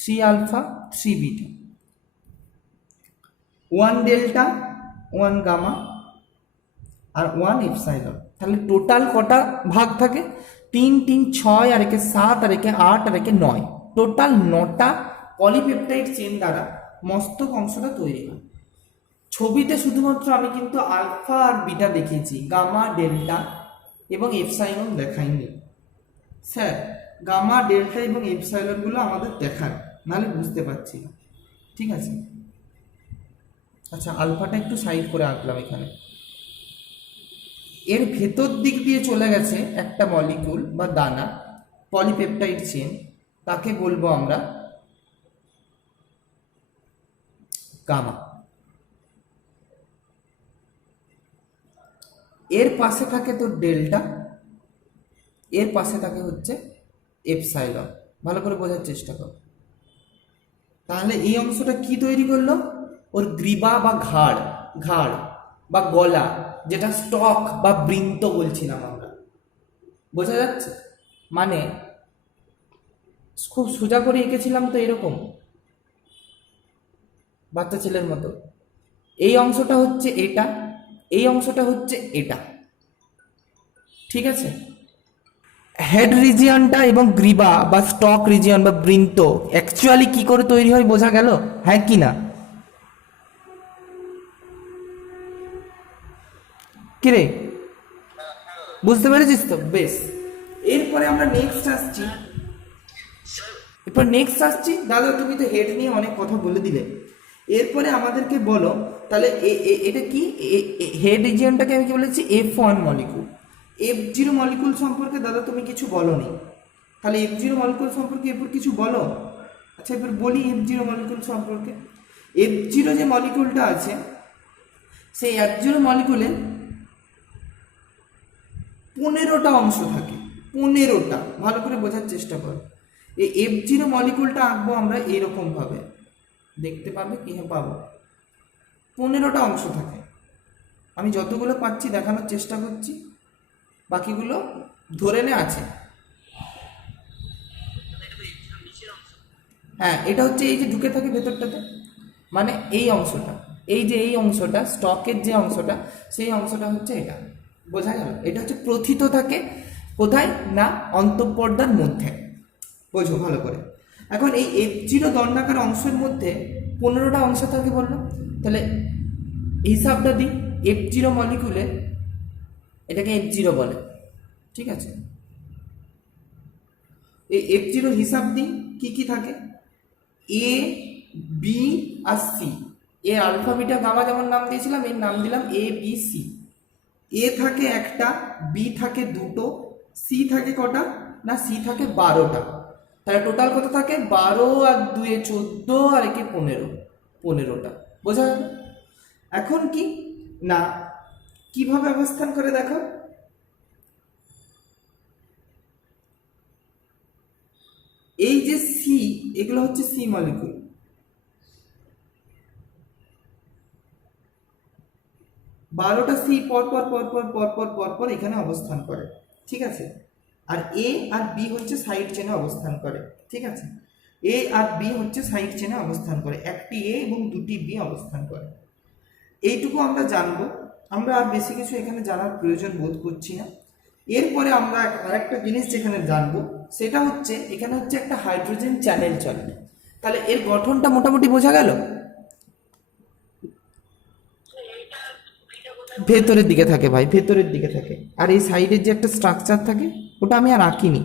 3 আলফা, 3 বিটা, 1 ডেল্টা, 1 গামা আর 1 এপসাইলন। তাহলে টোটাল কটা ভাগ থাকে? 3, 3, 6, আর একে 7, আর একে 8, আর একে 9, টোটাল 9টা পলিপেপটাইড চেন দ্বারা মস্তক অংশটা তৈরি হয়। ছবিতে শুধুমাত্র আমি কিন্তু আলফা আর বিটা দেখিয়েছি, গামা, ডেল্টা এবং এপসাইলন দেখাইনি। স্যার, গামা, ডেল্টা এবং এপসাইলনগুলো আমাদের দেখান, নাহলে বুঝতে পারছি না, ঠিক আছে। আচ্ছা, আলফাটা একটু সাইড করে আঁকলাম এখানে। এর ভেতর দিক দিয়ে চলে গেছে একটা মলিকিউল বা দানা, পলিপেপটাইড চেন, তাকে বলবো আমরা গামা। এর পাশে থাকে তো ডেল্টা, এর পাশে থাকে হচ্ছে এপসাইলন। ভালো করে বোঝার চেষ্টা কর। তাহলে এই অংশটা কি তৈরি করলো? ওর গ্রীবা বা ঘাড় বা গলা, যেটা স্টক বা বৃন্ত বলছিলাম আমরা, বোঝা যাচ্ছে? মানে খুব সোজা করে এঁকেছিলাম তো এরকম বাচ্চা ছেলের মতো। এই অংশটা হচ্ছে এটা, এই অংশটা হচ্ছে এটা, ঠিক আছে। হেড রিজিয়নটা এবং গ্রীবা বা স্টক রিজিয়ন বা বৃন্ত অ্যাকচুয়ালি কি করে তৈরি হয় বোঝা গেল, হ্যাঁ কি না? কিরে বুঝতে পেরেছিস তো? বেশ, এরপরে আমরা নেক্সট আসছি। দাদা তুমি তো হেড নিয়ে অনেক কথা বলে দিলে, এরপরে আমাদেরকে বলো তাহলে এটা কি হেড রিজিয়নটাকে আমি কি বলেছি F1 মলিকুল। F0 মলিকুল সম্পর্কে দাদা তুমি কিছু বলনি, তাহলে F0 মলিকুল সম্পর্কে এরপর কিছু বলো। আচ্ছা এবার বলি F0 মলিকুল সম্পর্কে। F0 যে মলিকুলটা আছে সেই F0 মলিকুলে 15টা অংশ থাকে, 15টা, ভালো করে বোঝার চেষ্টা করো। এই F0 মলিকুলটা আঁকবো আমরা এরকম ভাবে, দেখতে পাবে কি? হ্যাঁ পাবো, 15টা অংশ থাকে। আমি যতগুলো পাচ্ছি দেখানোর চেষ্টা করছি, বাকিগুলো ধরে নে আছে। হ্যাঁ এটা হচ্ছে এই যে ঢুকে থাকে ভেতরটাতে, মানে এই অংশটা, এই অংশটা স্টকের যে অংশটা, সেই অংশটা হচ্ছে এটা, বোঝা গেল? এটা হচ্ছে প্রথিত থাকে কোথায় না অন্তঃপর্দার মধ্যে, বোঝো ভালো করে। এখন এই F0 দণ্ডাকার অংশের মধ্যে 15টা অংশ থাকে বললাম, তাহলে হিসাবটা দিই। F0 মলিকুলে এটাকে F0 বলে, ঠিক আছে। এই F0 হিসাব দিই কি কি থাকে, এ বি আর সি। এর আলফা বিটা গামা যেমন নাম দিয়েছিলাম, এর নাম দিলাম ABC। এ থাকে একটা, বি থাকে দুটো, সি থাকে কটা না সি থাকে 12টা। তাহলে টোটাল কত থাকে? 12 আর 2 14 আর একে 15টা, বোঝা গেল? এখন কি না কিভাবে অবস্থান করে দেখো, এই যে সি, এগুলো হচ্ছে সি মলিকুল, 12টা সি পরপর পরপর পরপর পরপর এখানে অবস্থান করে, ঠিক আছে। আর এ আর বি হচ্ছে সাইড চেনে অবস্থান করে, ঠিক আছে। এ আর বি হচ্ছে সাইড চেনে অবস্থান করে, একটি এ এবং দুটি বি অবস্থান করে। এইটুকু আমরা জানবো, আমরা আর বেশি কিছু এখানে জানার প্রয়োজন বোধ করছি না। এরপরে আমরা আরেকটা জিনিস যেখানে জানবো সেটা হচ্ছে এখানে হচ্ছে একটা হাইড্রোজেন চ্যানেল চলে। তাহলে এর গঠনটা মোটামুটি বোঝা গেল। ভেতরের দিকে থাকে ভাই, ভেতরের দিকে থাকে। আর এই সাইডের যে একটা স্ট্রাকচার থাকে ওটা আমি আর আঁকিনি,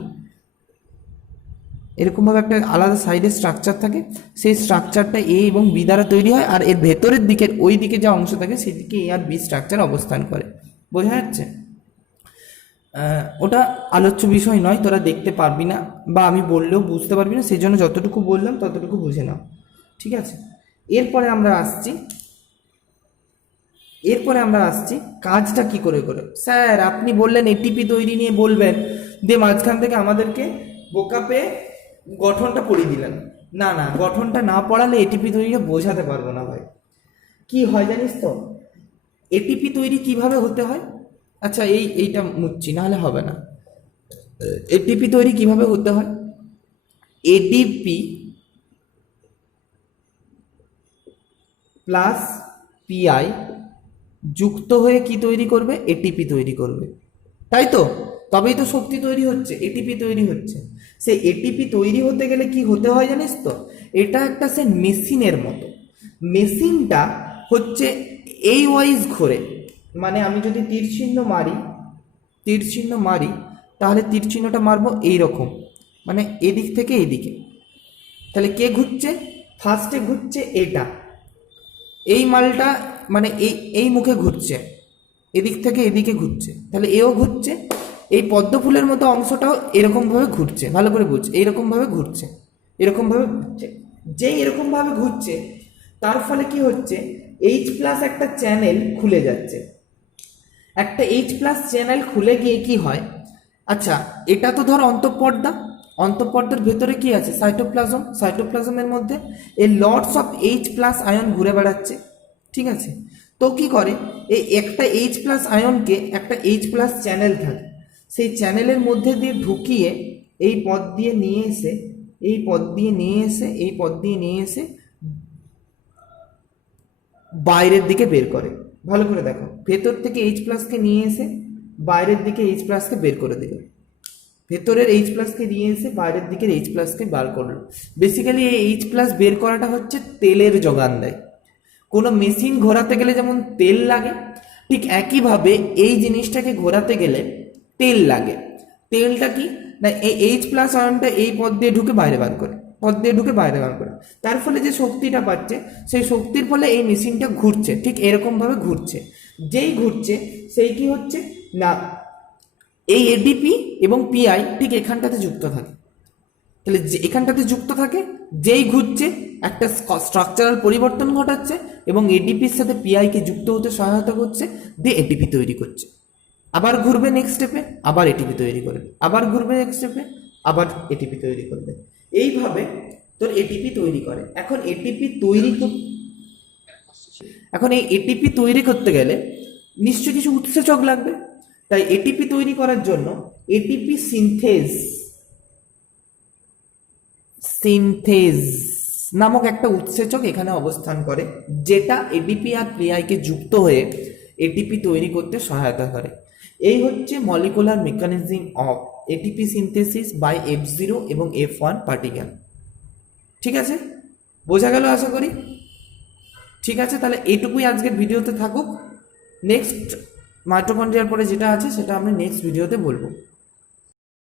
এরকমভাবে একটা আলাদা সাইডের স্ট্রাকচার থাকে, সেই স্ট্রাকচারটা এ এবং বি দ্বারা তৈরি হয়, আর এর ভেতরের দিকের ওই দিকে যে অংশ থাকে সেদিকে এ আর বি স্ট্রাকচার অবস্থান করে, বোঝা যাচ্ছে? ওটা আলোচ্য বিষয় নয়, তোরা দেখতে পারবি না বা আমি বললেও বুঝতে পারবি না, সেই জন্য যতটুকু বললাম ততটুকু বুঝে নাও, ঠিক আছে। এরপরে আমরা আসছি কাজটা কি করে করে। স্যার আপনি বললেন এটিপি তৈরি নিয়ে বলবেন, দিয়ে মাঝখান থেকে আমাদেরকে বোকা পেয়ে গঠনটা পড়িয়ে দিলেন। না না, গঠনটা না পড়ালে এটিপি তৈরিটা বোঝাতে পারবো না ভাই। কি হয় জানিস তো এটিপি তৈরি কিভাবে হতে হয়? আচ্ছা এইটা মুচ্ছি, নাহলে হবে না। এটিপি তৈরি কিভাবে হতে হয়? এডিপি প্লাস পিআই যুক্ত হয়ে কি তৈরি করবে? এটিপি তৈরি করবে, তাই তো? তবেই তো শক্তি তৈরি হচ্ছে, এটিপি তৈরি হচ্ছে। সেই এটিপি তৈরি হতে গেলে কি হতে হয় জানিস তো? এটা একটা সে মেশিনের মতো, মেশিনটা হচ্ছে এই ওয়াইজ ঘোরে, মানে আমি যদি তীর চিহ্ন মারি তাহলে তীর চিহ্নটা মারবো এইরকম, মানে এদিক থেকে এদিকে। তাহলে কে ঘুরছে? ফার্স্টে ঘুরছে এটা, এই মালটা মানে এই মুখে ঘুরছে, এদিক থেকে এদিকে ঘুরছে, তাহলে এও ঘুরছে। এই পদ্ম ফুলের মতো অংশটাও এরকমভাবে ঘুরছে, ভালো করে বুঝছে, এইরকমভাবে ঘুরছে, এরকমভাবে ঘুরছে। যেই এরকমভাবে ঘুরছে তার ফলে কি হচ্ছে? এইচ প্লাস একটা চ্যানেল খুলে যাচ্ছে, একটা এইচ প্লাস চ্যানেল খুলে গিয়ে কি হয়? আচ্ছা এটা তো ধর অন্তঃপর্দা, অন্তঃপর্দার ভেতরে কি আছে? সাইটোপ্লাজম, সাইটোপ্লাজমের মধ্যে এই lots of H plus ion ঘুরে বেড়াচ্ছে, ঠিক আছে। তো কি করে এই একটা এইচ প্লাস আয়নকে একটা এইচ প্লাস চ্যানেল থাকে, সেই চ্যানেলের মধ্যে দিয়ে ঢুকিয়ে এই পথ দিয়ে নিয়ে এসে এই পথ দিয়ে নিয়ে এসে বাইরের দিকে বের করে। ভালো করে দেখো, ভেতর থেকে এইচ প্লাসকে নিয়ে এসে বাইরের দিকে এইচ প্লাসকে বের করে দিল, ভেতরের এইচ প্লাসকে নিয়ে এসে বাইরের দিকের এইচ প্লাসকে বার করলো। বেসিক্যালি এই এইচ প্লাস বের করাটা হচ্ছে তেলের যোগান দেয়। কোনো মেশিন ঘোরাতে গেলে যেমন তেল লাগে, ঠিক একইভাবে এই জিনিসটাকে ঘোরাতে গেলে তেল লাগে। তেলটা কি না, এই এইচ প্লাস আয়নটা এই পথ দিয়ে ঢুকে বাইরে বার করে, তার ফলে যে শক্তিটা পাচ্ছে সেই শক্তির ফলে এই মেশিনটা ঘুরছে, ঠিক এরকমভাবে ঘুরছে। যেই ঘুরছে সেই কি হচ্ছে না, এই এডিপি এবং পিআই ঠিক এখানটাতে যুক্ত থাকে। তাহলে যে এখানটাতে যুক্ত থাকে, যেই ঘুরছে একটা স্ট্রাকচারাল পরিবর্তন ঘটাচ্ছে এবং এডিপির সাথে পিআইকে যুক্ত হতে সহায়তা করছে, দিয়ে এটিপি তৈরি করছে। আবার ঘুরবে নেক্সট স্টেপে, আবার এটিপি তৈরি করবে, আবার ঘুরবে নেক্সট স্টেপে, আবার এটিপি তৈরি করবে। এইভাবে তোর এটিপি তৈরি করে। এখন এই এটিপি তৈরি করতে গেলে নিশ্চয়ই কিছু উৎসেচক লাগবে। তাই এটিপি তৈরি করার জন্য এটিপি সিনথেজ নামক একটা উৎসেচক এখানে অবস্থান করে, যেটা এডিপি আর পিআইকে যুক্ত হয়ে এটিপি তৈরি করতে সহায়তা করে। এই হচ্ছে molecular mechanism of ATP synthesis by F0 এবং F1 পার্টিকেল। ঠিক আছে, বোঝা গেল আশা করি। ঠিক আছে, তাহলে এইটুকুই আজকের ভিডিওতে থাকুক। নেক্সট মাইটোকন্ড্রিয়ার পরে যেটা আছে সেটা আমরা নেক্সট ভিডিওতে বলবো।